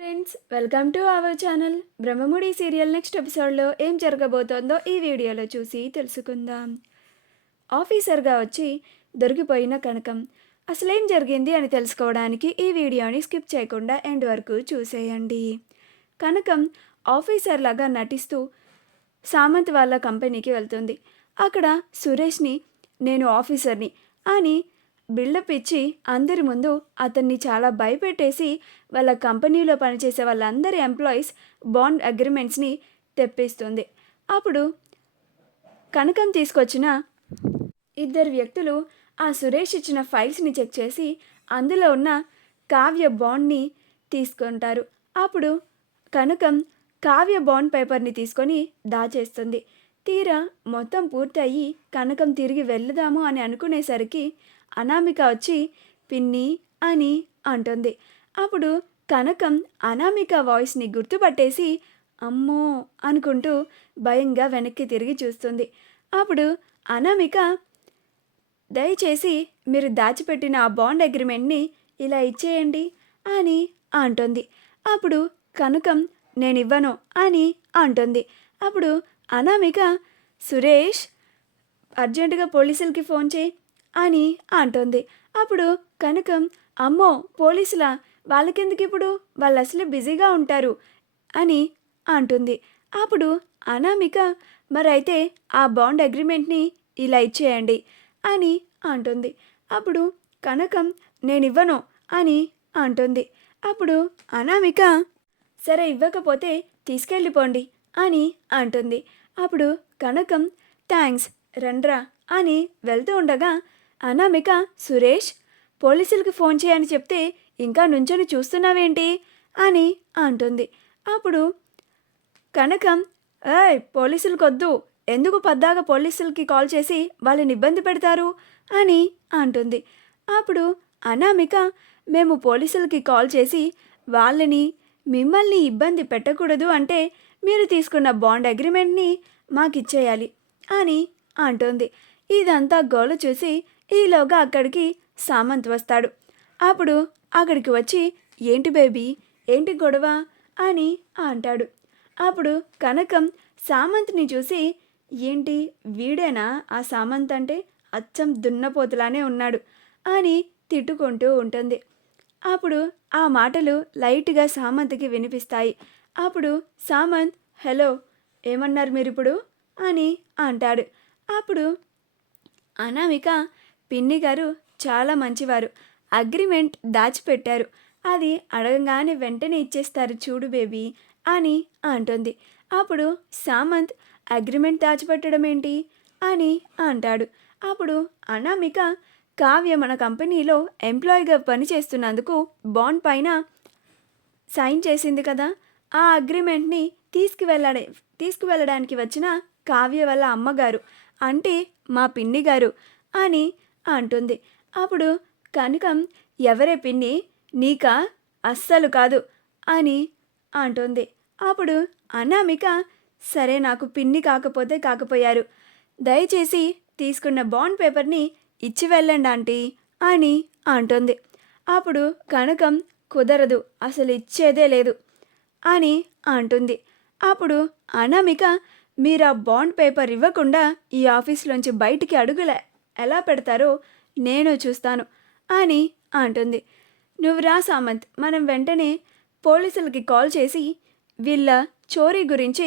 Friends, welcome to our channel. Brahmamudi serial next ఎపిసోడ్లో ఏం జరగబోతోందో ఈ వీడియోలో చూసి తెలుసుకుందాం. ఆఫీసర్గా వచ్చి దొరికిపోయిన కనకం అసలేం జరిగింది అని తెలుసుకోవడానికి ఈ వీడియోని స్కిప్ చేయకుండా ఎండ్ వరకు చూసేయండి. కనకం ఆఫీసర్ లాగా నటిస్తూ సామంత్ వాళ్ళ కంపెనీకి వెళ్తుంది. అక్కడ సురేష్ని నేను ఆఫీసర్ని అని బిల్డప్ ఇచ్చి అందరి ముందు అతన్ని చాలా భయపెట్టేసి వాళ్ళ కంపెనీలో పనిచేసే వాళ్ళందరి ఎంప్లాయీస్ బాండ్ అగ్రిమెంట్స్ని తెప్పిస్తుంది. అప్పుడు కనకం తీసుకొచ్చిన ఇద్దరు వ్యక్తులు ఆ సురేష్ ఇచ్చిన ఫైల్స్ని చెక్ చేసి అందులో ఉన్న కావ్య బాండ్ని తీసుకుంటారు. అప్పుడు కనకం కావ్య బాండ్ పేపర్ని తీసుకొని దాచేస్తుంది. తీరా మొత్తం పూర్తయి కనకం తిరిగి వెళ్దాము అని అనుకునేసరికి అనామిక వచ్చి పిన్ని అని అంటుంది. అప్పుడు కనకం అనామిక వాయిస్ని గుర్తుపట్టేసి అమ్మో అనుకుంటూ భయంగా వెనక్కి తిరిగి చూస్తుంది. అప్పుడు అనామిక దయచేసి మీరు దాచిపెట్టిన ఆ బాండ్ అగ్రిమెంట్ని ఇలా ఇచ్చేయండి అని అంటుంది. అప్పుడు కనకం నేనివ్వను అని అంటుంది. అప్పుడు అనామిక సురేష్ అర్జెంటుగా పోలీసులకి ఫోన్ చేయి అని అంటుంది. అప్పుడు కనకం అమ్మో పోలీసులా, వాళ్ళకెందుకు ఇప్పుడు, వాళ్ళు అసలు బిజీగా ఉంటారు అని అంటుంది. అప్పుడు అనామిక మరైతే ఆ బాండ్ అగ్రిమెంట్ని ఇలా ఇచ్చేయండి అని అంటుంది. అప్పుడు కనకం నేనివ్వను అని అంటుంది. అప్పుడు అనామిక సరే ఇవ్వకపోతే తీసుకెళ్ళిపోండి అని అంటుంది. అప్పుడు కనకం థ్యాంక్స్ రండ్రా అని వెళ్తూ ఉండగా అనామిక సురేష్ పోలీసులకి ఫోన్ చేయని చెప్తే ఇంకా నుంచొని చూస్తున్నావేంటి అని అంటుంది. అప్పుడు కనకం ఏయ్ పోలీసులకొద్దు, ఎందుకు పద్దాగా పోలీసులకి కాల్ చేసి వాళ్ళని ఇబ్బంది పెడతారు అని అంటుంది. అప్పుడు అనామిక మేము పోలీసులకి కాల్ చేసి వాళ్ళని మిమ్మల్ని ఇబ్బంది పెట్టకూడదు అంటే మీరు తీసుకున్న బాండ్ అగ్రిమెంట్ని మాకిచ్చేయాలి అని అంటుంది. ఇదంతా గోల చూసి ఈలోగా అక్కడికి సామంత్ వస్తాడు. అప్పుడు అక్కడికి వచ్చి ఏంటి బేబీ, ఏంటి గొడవ అని అంటాడు. అప్పుడు కనకం సామంత్ని చూసి ఏంటి వీడేనా ఆ సామంత్ అంటే, అచ్చం దున్నపోతులానే ఉన్నాడు అని తిట్టుకుంటూ ఉంటుంది. అప్పుడు ఆ మాటలు లైట్గా సామంత్కి వినిపిస్తాయి. అప్పుడు సామంత్ హలో ఏమన్నారు మీరిప్పుడు అని అంటాడు. అప్పుడు అనామిక పిన్ని గారు చాలా మంచివారు, అగ్రిమెంట్ దాచిపెట్టారు, అది అడగగానే వెంటనే ఇచ్చేస్తారు చూడు బేబీ అని అంటుంది. అప్పుడు సామంత్ అగ్రిమెంట్ దాచిపెట్టడం ఏంటి అని అంటాడు. అప్పుడు అనామిక కావ్య మన కంపెనీలో ఎంప్లాయీగా పనిచేస్తున్నందుకు బాండ్ పైన సైన్ చేసింది కదా, ఆ అగ్రిమెంట్ని తీసుకువెళ్ళడానికి వచ్చిన కావ్య వాళ్ళ అమ్మగారు అంటే మా పిన్ని గారు అని అంటుంది. అప్పుడు కనకం ఎవరే పిన్ని, నీకా, అస్సలు కాదు అని అంటుంది. అప్పుడు అనామిక సరే నాకు పిన్ని కాకపోతే కాకపోయారు, దయచేసి తీసుకున్న బాండ్ పేపర్ని ఇచ్చి వెళ్ళండి ఆంటీ అని అంటుంది. అప్పుడు కనకం కుదరదు, అసలు ఇచ్చేదే లేదు అని అంటుంది. అప్పుడు అనామిక మీరు ఆ బాండ్ పేపర్ ఇవ్వకుండా ఈ ఆఫీస్లోంచి బయటికి అడుగులు ఎలా పెడతారో నేను చూస్తాను అని అంటుంది. నువ్వు రా సామంత్, మనం వెంటనే పోలీసులకి కాల్ చేసి వీళ్ళ చోరీ గురించి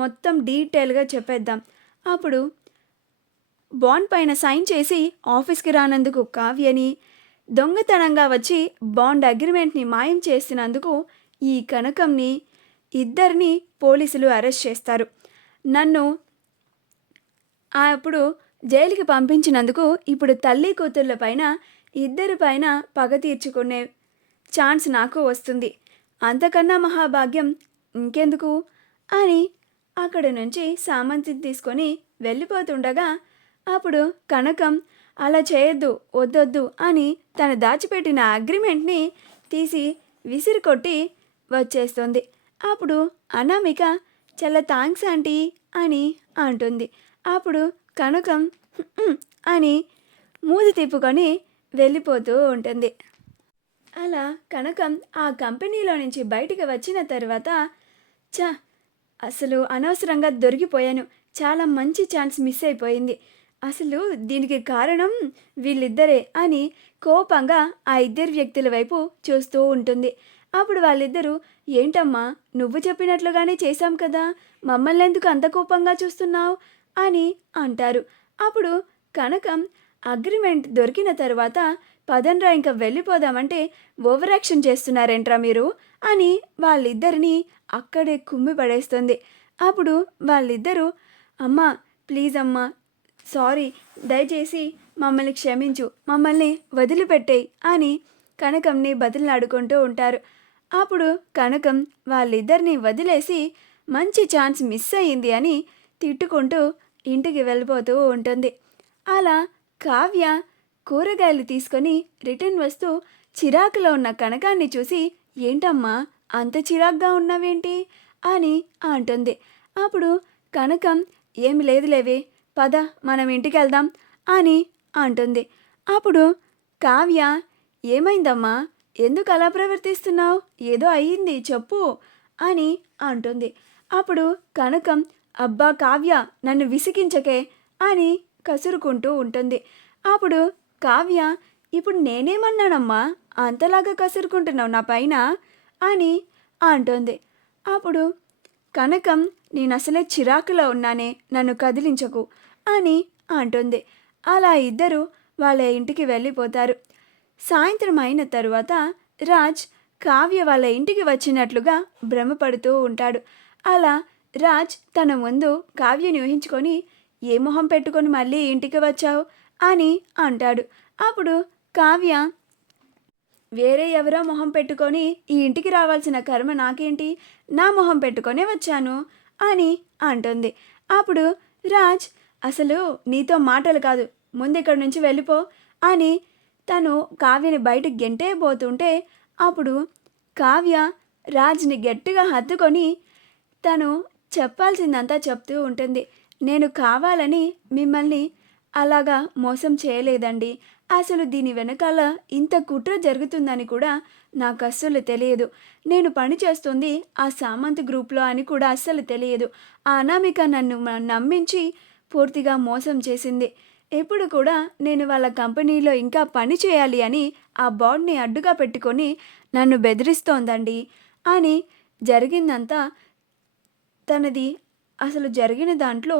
మొత్తం డీటెయిల్గా చెప్పేద్దాం. అప్పుడు బాండ్ పైన సైన్ చేసి ఆఫీస్కి రానందుకు కావ్యని, దొంగతనంగా వచ్చి బాండ్ అగ్రిమెంట్ని మాయం చేసినందుకు ఈ కనకంని, ఇద్దరిని పోలీసులు అరెస్ట్ చేస్తారు. నన్ను అప్పుడు జైలుకి పంపించినందుకు ఇప్పుడు తల్లి కూతుళ్ళ పైన ఇద్దరి పైన పగ తీర్చుకునే ఛాన్స్ నాకు వస్తుంది, అంతకన్నా మహాభాగ్యం ఇంకెందుకు అని అక్కడి నుంచి సామంతిని తీసుకొని వెళ్ళిపోతుండగా అప్పుడు కనకం అలా చేయొద్దు వద్దొద్దు అని తన దాచిపెట్టిన అగ్రిమెంట్ని తీసి విసిరికొట్టి వచ్చేస్తుంది. అప్పుడు అనామిక చాలా థ్యాంక్స్ ఆంటీ అని అంటుంది. అప్పుడు కనకం అని మూతి తిప్పుకొని వెళ్ళిపోతూ ఉంటుంది. అలా కనకం ఆ కంపెనీలో నుంచి బయటికి వచ్చిన తర్వాత ఛ! అసలు అనవసరంగా దొరికిపోయాను. చాలా మంచి ఛాన్స్ మిస్ అయిపోయింది. అసలు దీనికి కారణం వీళ్ళిద్దరే అని కోపంగా ఆ ఇద్దరు వ్యక్తుల వైపు చూస్తూ ఉంటుంది. అప్పుడు వాళ్ళిద్దరూ ఏంటమ్మా నువ్వు చెప్పినట్లుగానే చేశాం కదా! మమ్మల్నెందుకు అంత కోపంగా చూస్తున్నావు? అని అంటారు. అప్పుడు కనకం అగ్రిమెంట్ దొరికిన తరువాత పదండ్రా ఇంక వెళ్ళిపోదామంటే ఓవర్ యాక్షన్ చేస్తున్నారేంట్రా మీరు? అని వాళ్ళిద్దరిని అక్కడే కుమ్మి పడేస్తుంది. అప్పుడు వాళ్ళిద్దరూ అమ్మా ప్లీజ్ అమ్మా సారీ దయచేసి మమ్మల్ని క్షమించు మమ్మల్ని వదిలిపెట్టేయి అని కనకంని బతిలాడుకుంటూ ఉంటారు. అప్పుడు కనకం వాళ్ళిద్దరిని వదిలేసి మంచి ఛాన్స్ మిస్ అయ్యింది అని తిట్టుకుంటూ ఇంటికి వెళ్ళిపోతూ ఉంటుంది. అలా కావ్య కూరగాయలు తీసుకొని రిటర్న్ వస్తూ చిరాకులో ఉన్న కనకాన్ని చూసి ఏంటమ్మా అంత చిరాగ్గా ఉన్నావేంటి అని అంటుంది. అప్పుడు కనకం ఏమి లేదులేవే పద మనం ఇంటికి వెళ్దాం అని అంటుంది. అప్పుడు కావ్య ఏమైందమ్మా ఎందుకు అలా ప్రవర్తిస్తున్నావు? ఏదో అయ్యింది చెప్పు అని అంటుంది. అప్పుడు కనకం అబ్బా కావ్య నన్ను విసిగించకే అని కసురుకుంటూ ఉంటుంది. అప్పుడు కావ్య ఇప్పుడు నేనేమన్నానమ్మా అంతలాగా కసురుకుంటున్నావు నా పైన అని అంటుంది. అప్పుడు కనకం నేనసలే చిరాకులో ఉన్నానే నన్ను కదిలించకు అని అంటుంది. అలా ఇద్దరు వాళ్ళ ఇంటికి వెళ్ళిపోతారు. సాయంత్రం అయిన తరువాత రాజ్ కావ్య వాళ్ళ ఇంటికి వచ్చినట్లుగా భ్రమపడుతూ ఉంటాడు. అలా రాజ్ తన ముందు కావ్యని ఊహించుకొని ఏ మొహం పెట్టుకొని మళ్ళీ ఇంటికి వచ్చావు అని అంటాడు. అప్పుడు కావ్య వేరే ఎవరో మొహం పెట్టుకొని ఈ ఇంటికి రావాల్సిన కర్మ నాకేంటి నా మొహం పెట్టుకొనే వచ్చాను అని అంటుంది. అప్పుడు రాజ్ అసలు నీతో మాటలు కాదు ముందు ఇక్కడి నుంచి వెళ్ళిపో అని తను కావ్యని బయటకు గెంటేయబోతుంటే అప్పుడు కావ్య రాజ్ని గట్టిగా హత్తుకొని తను చెప్పాల్సిందంతా చెప్తూ ఉంటుంది. నేను కావాలని మిమ్మల్ని అలాగా మోసం చేయలేదండి. అసలు దీని వెనకాల ఇంత కుట్ర జరుగుతుందని కూడా నాకు అస్సలు తెలియదు. నేను పని చేస్తుంది ఆ సామంత్ గ్రూప్లో అని కూడా అస్సలు తెలియదు. ఆ అనామిక నన్ను నమ్మించి పూర్తిగా మోసం చేసింది. ఎప్పుడు కూడా నేను వాళ్ళ కంపెనీలో ఇంకా పని చేయాలి అని ఆ బోర్డ్ని అడ్డుగా పెట్టుకొని నన్ను బెదిరిస్తోందండి అని జరిగిందంతా తనది అసలు జరిగిన దాంట్లో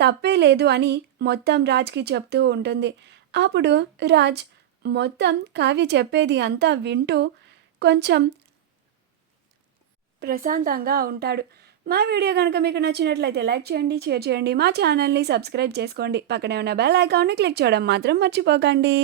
తప్పే లేదు అని మొత్తం రాజ్కి చెప్తూ ఉంటుంది. అప్పుడు రాజ్ మొత్తం కావ్య చెప్పేది అంతా వింటూ కొంచెం ప్రశాంతంగా ఉంటాడు. మా వీడియో కనుక మీకు నచ్చినట్లయితే లైక్ చేయండి, షేర్ చేయండి, మా ఛానల్ని సబ్స్క్రైబ్ చేసుకోండి. పక్కనే ఉన్న బెల్ ఐకాన్ని క్లిక్ చేయడం మాత్రం మర్చిపోకండి.